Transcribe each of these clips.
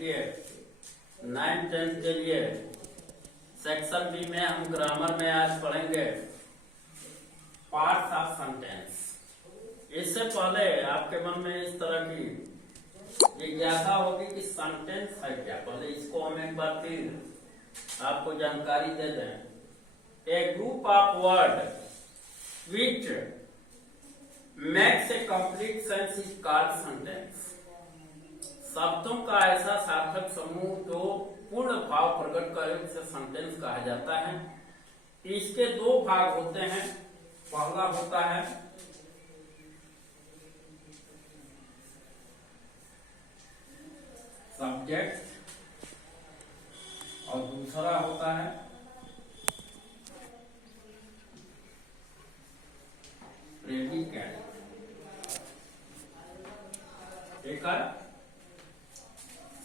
देखिए 9-10 के लिए सेक्शन बी में हम ग्रामर में आज पढ़ेंगे पार्ट्स ऑफ सेंटेंस। इससे पहले आपके मन में इस तरह की जिज्ञासा होगी कि सेंटेंस है क्या, पहले इसको हम एक बार फिर आपको जानकारी दे दें। A group of word which makes a complete sense is called sentence. शब्दों का ऐसा सार्थक समूह जो पूर्ण भाव प्रकट करे उसे सेंटेंस कहा जाता है। इसके दो भाग होते हैं। पहला होता है सब्जेक्ट और दूसरा होता है प्रेडिकेट। ठीक है,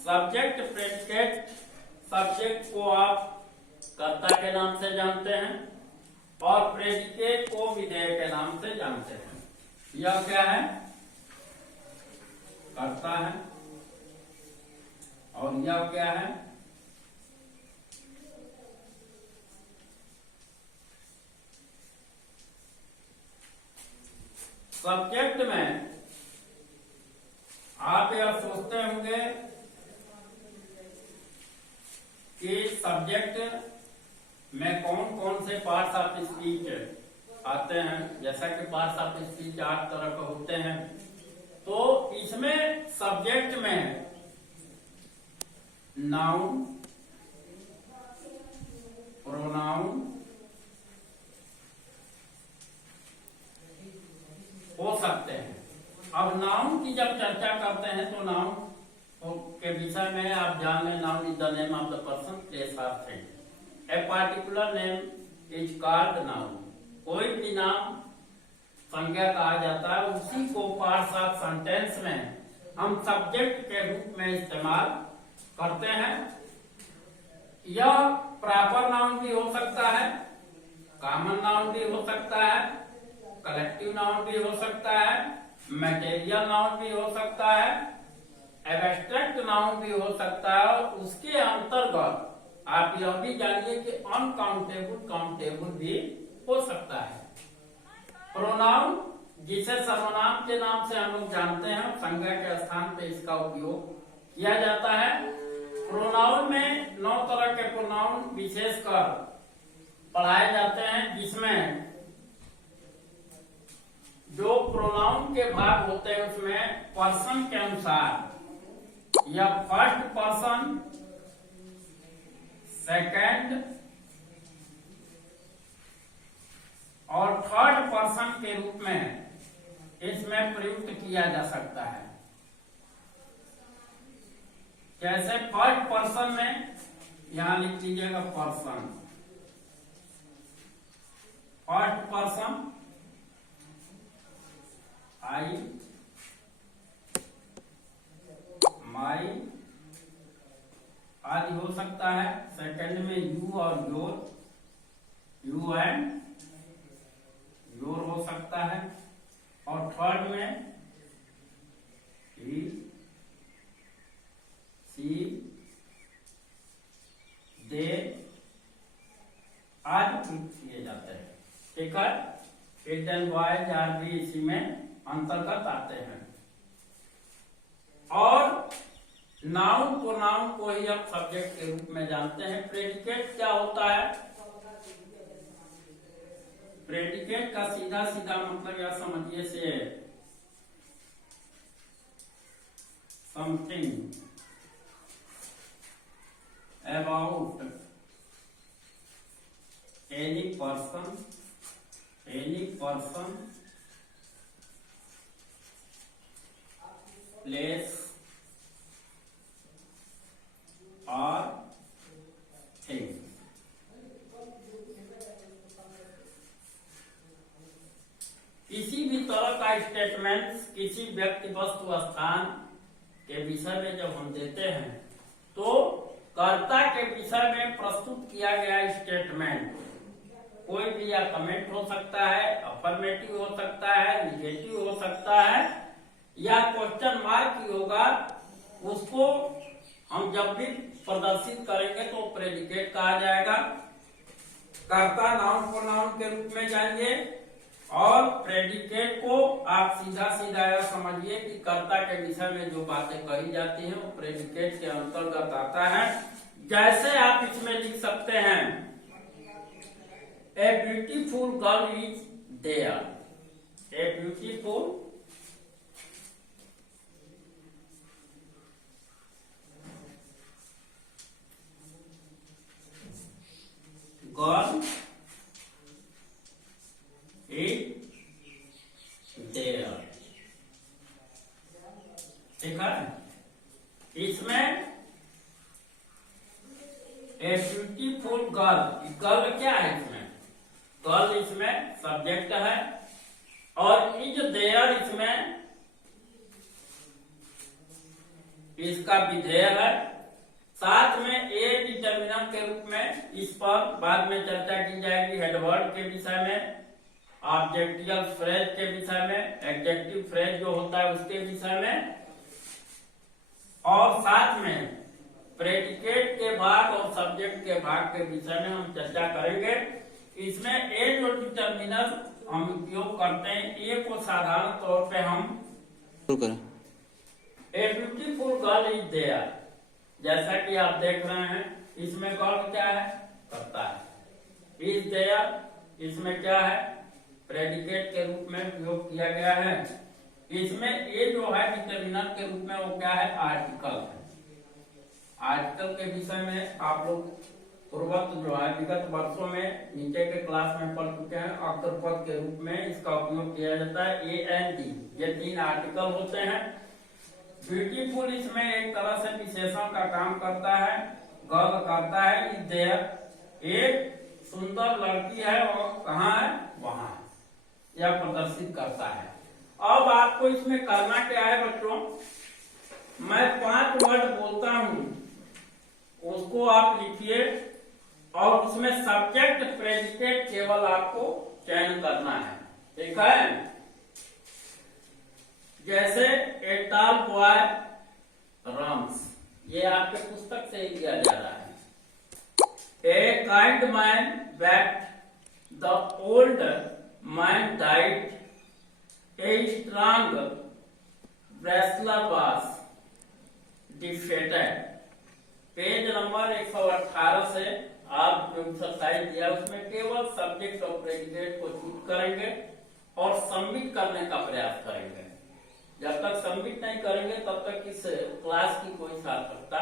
सब्जेक्ट प्रेडिकेट। सब्जेक्ट को आप कर्ता के नाम से जानते हैं और प्रेडिकेट को विधेय के नाम से जानते हैं। यह क्या है? कर्ता है और यह क्या है? सब्जेक्ट में आप यह सोचते होंगे कि सब्जेक्ट में कौन कौन से पार्ट्स ऑफ स्पीच आते हैं। जैसा कि पार्ट्स ऑफ स्पीच 8 तरह के होते हैं, तो इसमें सब्जेक्ट में नाउन, प्रोनाउन हो सकते हैं। अब नाउन की जब चर्चा करते हैं तो नाउन के विषय में आप जान लें, noun is the name of the person, place और thing. A particular name is called noun. कोई भी नाम संज्ञा कहा जाता है, उसी को पार्ट्स ऑफ सेंटेंस में हम सब्जेक्ट के रूप में इस्तेमाल करते हैं। यह प्रॉपर नाउन भी हो सकता है, कॉमन नाउन भी हो सकता है, कलेक्टिव नाउन भी हो सकता है, मटेरियल नाउन भी हो सकता है, एब्स्ट्रैक्ट नाउन भी हो सकता है। और उसके अंतर्गत आप यह भी जानिए कि अनकाउंटेबल, काउंटेबल भी हो सकता है। प्रोनाउन, जिसे सर्वनाम के नाम से हम लोग जानते हैं, संज्ञा के स्थान पे इसका उपयोग किया जाता है। प्रोनाउन में 9 तरह के प्रोनाउन विशेषकर पढ़ाए जाते हैं, जिसमें जो प्रोनाउन के भाग होते हैं उसमें पर्सन के अनुसार या फर्स्ट पर्सन, सेकंड और थर्ड पर्सन के रूप में इसमें प्रयुक्त किया जा सकता है। जैसे फर्स्ट पर्सन में यहां लिख लीजिएगा पर्सन, फर्स्ट पर्सन आई, माई आदि हो सकता है। सेकंड में यू और योर, यू एंड योर हो सकता है। और थर्ड में ही, सी, दे आदि प्रयुक्त किए जाते हैं। ठीक है, किड्स एंड बॉयज आर भी इसी में अंतर्गत आते हैं। और नाउन को नाउन को ही आप सब्जेक्ट के रूप में जानते हैं। प्रेडिकेट क्या होता है? प्रेडिकेट का सीधा सीधा मतलब यह समझिए से something about any person, place और थिंग। किसी भी तरह का स्टेटमेंट किसी व्यक्ति, वस्तु, स्थान के विषय में जब हम देते हैं तो कर्ता के विषय में प्रस्तुत किया गया स्टेटमेंट कोई भी या कमेंट हो सकता है, अफर्मेटिव हो सकता है, निगेटिव हो सकता है या क्वेश्चन मार्क ही होगा, उसको हम जब भी प्रदर्शित करेंगे तो प्रेडिकेट कहा जाएगा। कर्ता नाउन प्रोनाउन के रूप में जाएंगे और प्रेडिकेट को आप सीधा सीधा यह समझिए कि कर्ता के विषय में जो बातें कही जाती हैं वो प्रेडिकेट के अंतर्गत आता है। जैसे आप इसमें लिख सकते हैं a beautiful girl is there, a beautiful girl is there. ठीक है, इसमें ए ब्यूटीफुल गर्ल, गर्ल क्या है इसमें? गर्ल इसमें सब्जेक्ट है और इज देयर इसमें इसका विधेय है। साथ में ए डिटर्मिनेंट के रूप में इस पर बाद में चर्चा की जाएगी हेडवर्ड के विषय में, ऑब्जेक्टिव फ्रेज के विषय में, एडजेक्टिव फ्रेज जो होता है उसके विषय में, और साथ में प्रेडिकेट के भाग और सब्जेक्ट के भाग के विषय में हम चर्चा करेंगे। इसमें ए जो डिटर्मिनर हम उपयोग करते हैं, ए को साधारण तौर पे हम a beautiful girl is there, जैसा कि आप देख रहे हैं इसमें गर्ल क्या है? कर्ता है। इज देयर इसमें क्या है? प्रेडिकेट के रूप में उपयोग किया गया है। इसमें ए जो है डिटर्मिनर के रूप में वो क्या है? आर्टिकल है। आर्टिकल के विषय में आप लोग पूर्वत जो है विगत वर्षों में नीचे के क्लास में पढ़ चुके हैं। अक्षर पद के रूप में इसका उपयोग किया जाता है। ए एंड डी ये 3 आर्टिकल होते हैं। ब्यूटीफुल इसमें एक तरह से विशेषण का काम करता है, गर्ल करता है। इज देयर एक सुंदर लड़की है और कहाँ है? वहां है, यह प्रदर्शित करता है। अब आपको इसमें करना क्या है बच्चों? मैं 5 वर्ड बोलता हूं, उसको आप लिखिए और उसमें सब्जेक्ट प्रेडिकेट केवल आपको चयन करना है। ठीक है, जैसे ए टॉल बॉय रम्स, ये आपके पुस्तक से ही दिया जा रहा है। A kind man wept the old man died, a strong wrestler was defeated. Page number 118 से आप जो एक्सरसाइज दिया उसमें केवल सब्जेक्ट और प्रेडिकेट को चूज करेंगे और सबमिट करने का प्रयास करेंगे। जब तक सबमिट नहीं करेंगे तब तक इस क्लास की कोई सार्थकता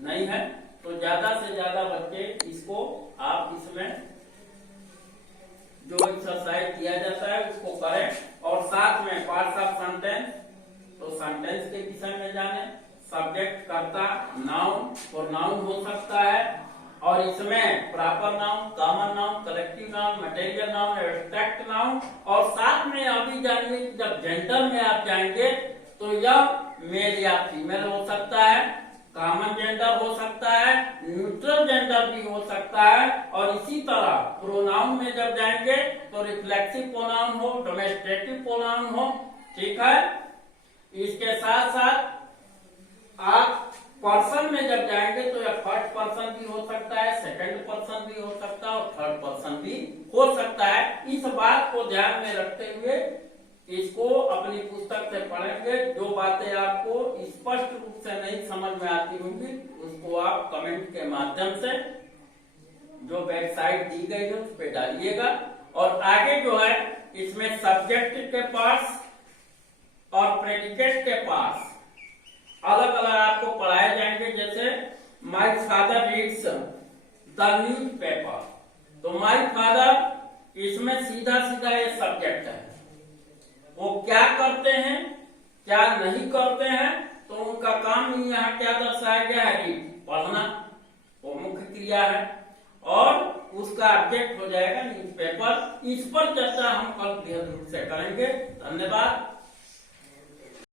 नहीं है। तो ज्यादा से ज्यादा बच्चे इसको आप इसमें जो एक्सरसाइज दिया जाता है उसको करें और साथ में पार्ट्स ऑफ सेंटेंस, तो सेंटेंस के विषय में जाने। सब्जेक्ट कर्ता नाउन प्रोनाउन हो सकता है और इसमें proper noun, common noun, collective noun, material noun, abstract noun, और साथ में अभी जानिए कि जब जेंडर में आप जाएंगे तो यह मेल या फीमेल हो सकता है, कॉमन जेंडर हो सकता है, न्यूट्रल जेंडर भी हो सकता है, और इसी तरह प्रोनाउन में जब जाएंगे तो रिफ्लेक्सिव प्रोनाउन हो, डेमोन्स्ट्रेटिव प्रोनाउन हो। ठीक है, इसके साथ साथ आप पर्सन में जब जाएंगे तो यह फर्स्ट पर्सन भी हो सकता है, सेकंड पर्सन भी हो सकता है और थर्ड पर्सन भी हो सकता है। इस बात को ध्यान में रखते हुए इसको अपनी पुस्तक से पढ़ेंगे। जो बातें आपको स्पष्ट रूप से नहीं समझ में आती होंगी उसको आप कमेंट के माध्यम से जो वेबसाइट दी गई है उस पर डालिएगा। और आगे जो है इसमें सब्जेक्ट के पास और प्रेडिकेट के पास अलग अलग आपको पढ़ाए जाएंगे। जैसे my father reads the news paper, तो माय फादर इसमें सीधा सीधा ये सब्जेक्ट है। वो क्या करते हैं क्या नहीं करते हैं, तो उनका काम ही यहाँ क्या दर्शाया गया है? रीड, पढ़ना, वो मुख्य क्रिया है और उसका ऑब्जेक्ट हो जाएगा न्यूज़पेपर। इस पर चर्चा हम कल बृहद रूप से करेंगे। धन्यवाद।